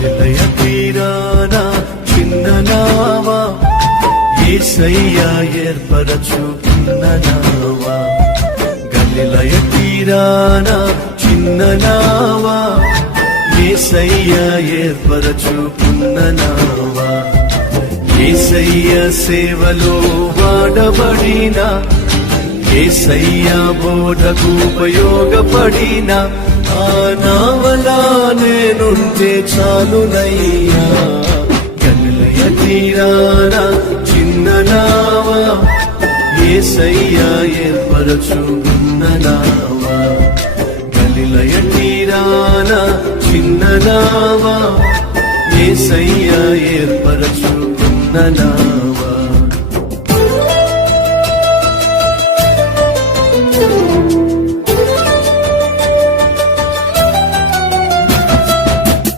గలిలయ తీరాన చిన్న నావా యేసయ్యా ఏర్పరచుకున్న నావా. గలిలయ తీరాన చిన్న నావా యేసయ్యా ఏర్పరచుకున్న నావా. యేసయ్య సేవలో వాడబడిన యేసయ్య బోధకు ఉపయోగపడిన ఆ నావలా నేనుంటే చాలునయ్యా. గలిలయ తీరాన చిన్న నావా యేసయ్య ఏర్పరచుకున్న నావా. గలిలయ తీరాన చిన్న నావా యేసయ్య ఏర్పరచుకున్న నావా.